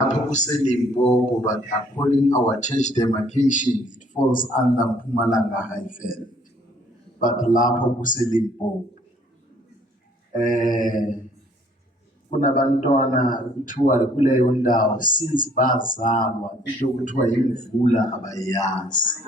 Lapho kuseLimpopo, but according our church demarcation, it falls under Mpumalanga Highveld. But lapho kuseLimpopo. Kunabantwana kuthiwa kuleyo ndawo since bazalwa into kuthiwa yimvula abayazi.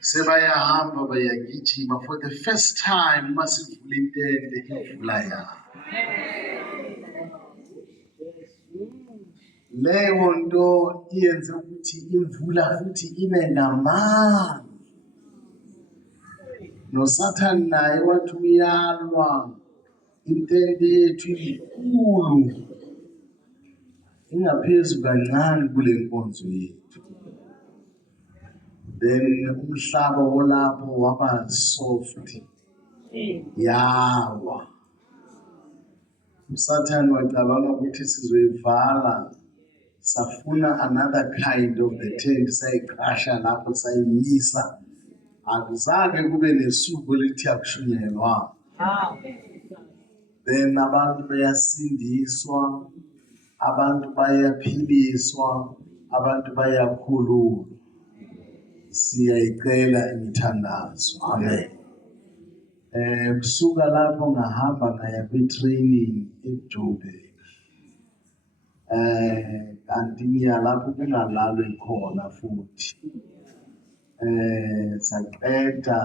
Sebayahamba bayagijima for the first time masivula intente imvula yabo. Leyo nto iyenze ukuthi imvula futhi ine ngamandla. NoSathane naye wathi uyalwa intente yethu inkulu ingaphezu kancane kule nkonzo yethu. Then umhlaba wolapho waba soft yawa. USathane wacabanga ukuthi sizoyivala, safuna another kind of the tent, sayiqasha lapho sayimisa. Akuzange kube nesuku elithi akushunyelwa. Then abantu bayasindiswa, abantu bayaphiliswa, abantu bayakhululwa. Siyayicela imithandazo. Amen. Kusuka lapho ngahamba ngaya kwi-training eJoburg. Kanti ngiya lapho kungalalwe khona futhi. Saqeda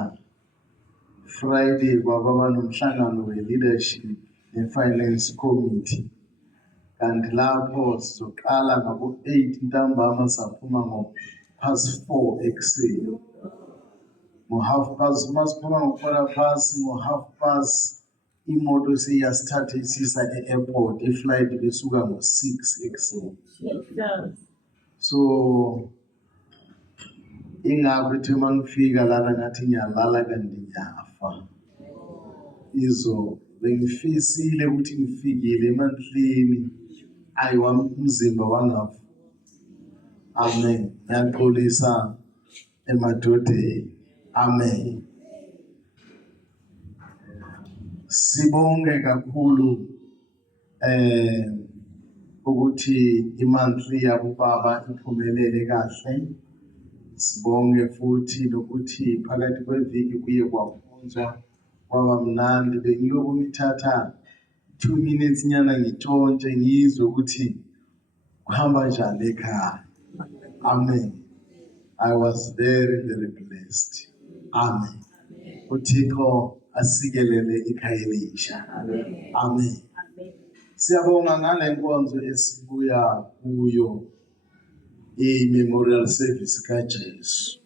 Friday kwaba nomhlangano we-leadership ne-finance committee. Kanti lapho sizoqala ngabo-8 ntambama saphuma ngo-4:30 ekuseni. Ngo-half-past, masiphuma ngo-4:15, ngo-half-past imoto siyasithatha isisa e-airport, i-flight besuka ngo-6 ekuseni. So ingakho ethi uma ngifika lana ngathi ngiyalala kanti ngiyafa. Bengifisile ukuthi ngifikile emanhleni ayiwami umzimba wangafa. Amen. Ngiyaxolisa emadodeni. Amen. Sibonge kakhulu ukuthi imonthly yabobaba iphumelele kahle. Sibonge futhi nokuthi phakathi kweviki kuye kwafunzwa kwaba mnandi. Bengiloku ngithatha 2 minutes nyana ngitshontshe ngizwe ukuthi kuhamba njani ekhaya. Amen. I was very, very blessed. Amen. UThixo asikelele ikhaya elisha. Amen. Siyabonga ngale nkonzo esibuya kuyo i-memorial service kaJesu.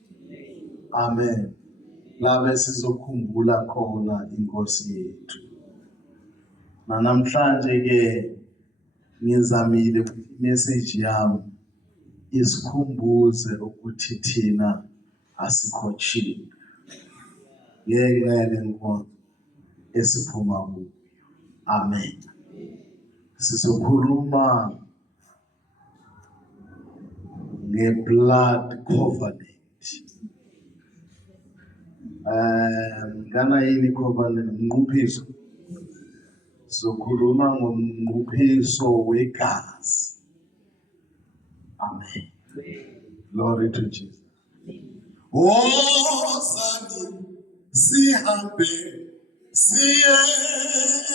Amen. Laba sizokhumbula khona inkosi yethu. Namhlanje ke ngizamile message yami isikhumbuze ukuthi thina asikhotshiwe. Ngenxa yale nkonzo esiphuma kuyo. Amen. Sizokhuluma nge-blood covenant. Ngana yini covenant? Ngquphiso. Sizokhuluma ngomnquphiso wegazi. Amen. Glory to Jesus. Wozani sihambe siye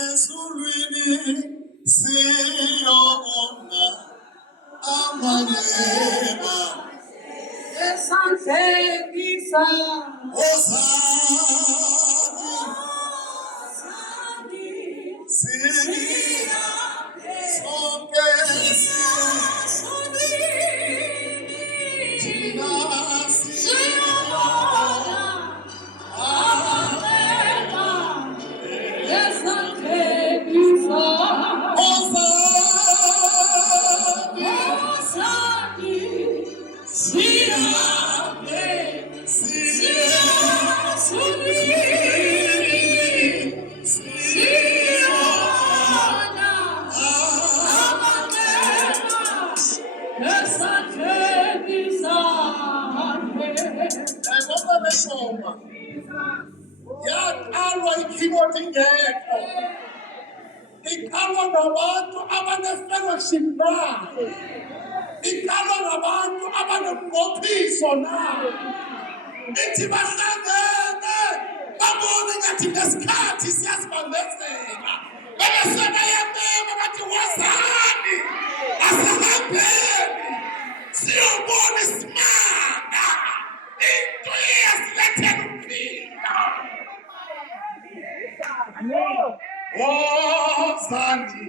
ezulwini siyobona amaneba esanhlekisa. Wozani sihambe sonke yaqalwa ikhimothi ingekho. Ikalwa ngabantu abane-fellowship naye. Ikalwa ngabantu abanomnqophiso naye. Ithi bahlangene babone ngathi ngesikhathi siyasibambezela. Bese bayamema bathi wozani asihambeni siyobona isimanga into eyasilethela ukuphila. Wozani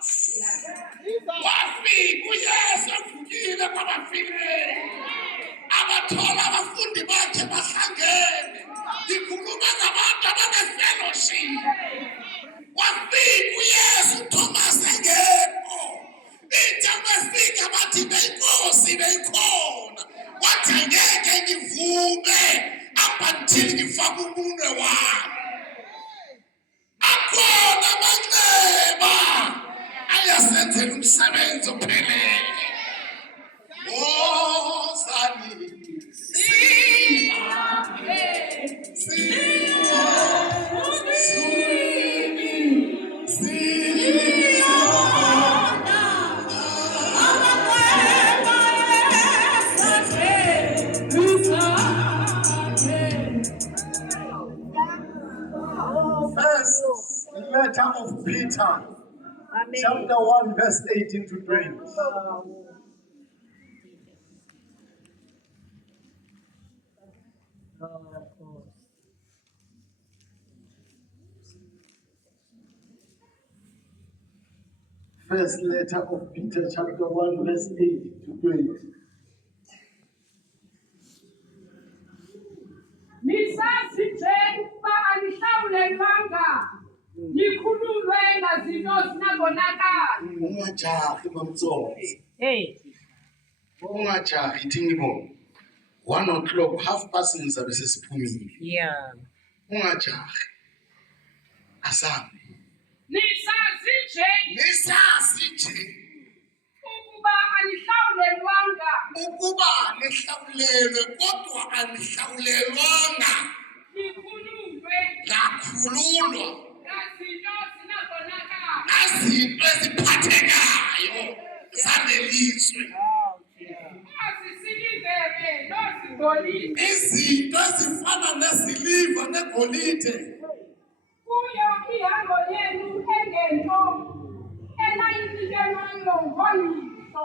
sihambe wafika uYesu evukile kwabafileyo. Abathola abafundi bakhe bahlangene. Ngikhuluma ngabantu abane-fellowship. Wafika uYesu uThomas engekho. Ithe befika bathi beyiNkosi beyikhona. Wathi angeke ngivume up until ngifake umunwe wami. Akhona amanxeba ayasenzela umsebenzi ophelele. Wozani sihambe First letter of Peter, chapter 1, verse 18 to 20. First letter of Peter, chapter 1, verse 18 to 20. Nisazi nje ukuba anihlawulelwanga nikhululwe ngazinto zinabonakala. Ungajahi mamtsotsi. Ungajahi ithi ngibona. 1 o'clock, half past ngizabe sesiphumile. Yeah. Ungajahi. Asami. Nisazi nje ukuba anihlawulelwanga ukuba nihlawulelwe kodwa anihlawulelwanga. nikhululwe Lakhululwa ngazinto zinabonakala. nazinto eziphathekayo zalelizwe. Azisilivele nozigolide Izinto ezifana nesiliva negolide. kuyo ihambo yenu engento enayinikelwayo ngoyihlo.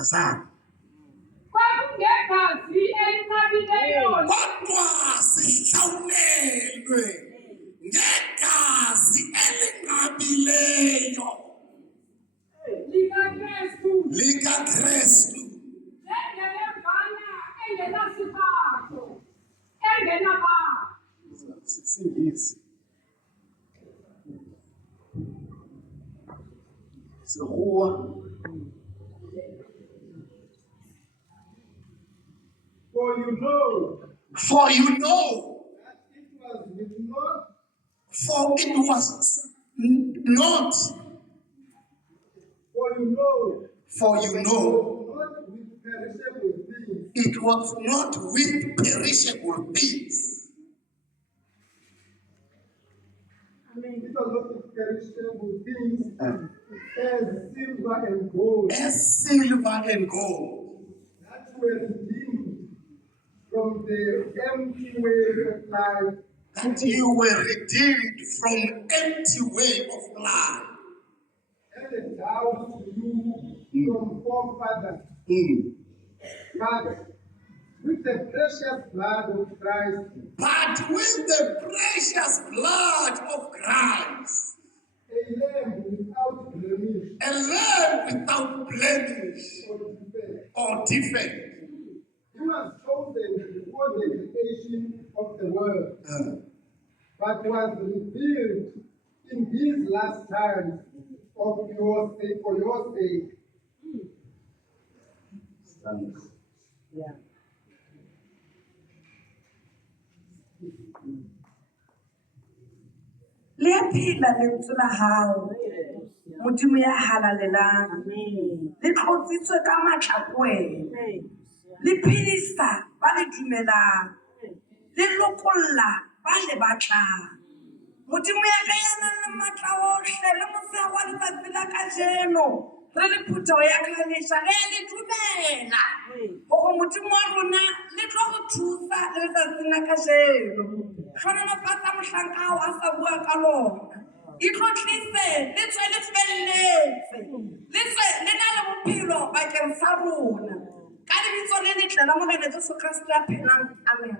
Asami. Kwakungegazi elinqabileyo Kodwa sihlawulelwe ngegazi elinqabileyo likaKristu likaKristu. njengemvana engenasiphatho engenabani. Singisi. Sekgowa. For you know For you know, that it was with not, for it was not, for you know, for you know, not with perishable things, it was not with perishable things. it was not with perishable things, as silver and gold, As silver and gold, that were redeemed from the empty way of life, that you were redeemed from empty way of life. handed down to you from forefathers, but with the precious blood of Christ, But with the precious blood of Christ, a lamb without blemish a lamb without blemish or defect. or defect. He was chosen before the creation of the world, but was revealed in these last times of your sake, for your sake. Yeah. le a phela lentswe la hao modimo ya halalelang le tlotsitswe ka matla ko wena le phedisa ba le dumelang le lokolla ba le batlang modimo ya ka ya nang le matla ohle le mosea wa letsatsi la kajeno re le phutego ya kgalesha re le dumela gore modimo wa rona le tlo go thusa le letsatsing la kajeno tlhonolofatsa mohlanka ao a sa bua ka lona e tlotlise le tswe le felletse le tswe le na le bophelo bakeng sa rona ka lebitso le letle la morena Jesu Kriste ya phelang amen.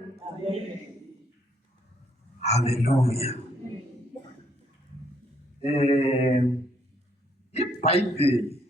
Hallelujah. IBhayibheli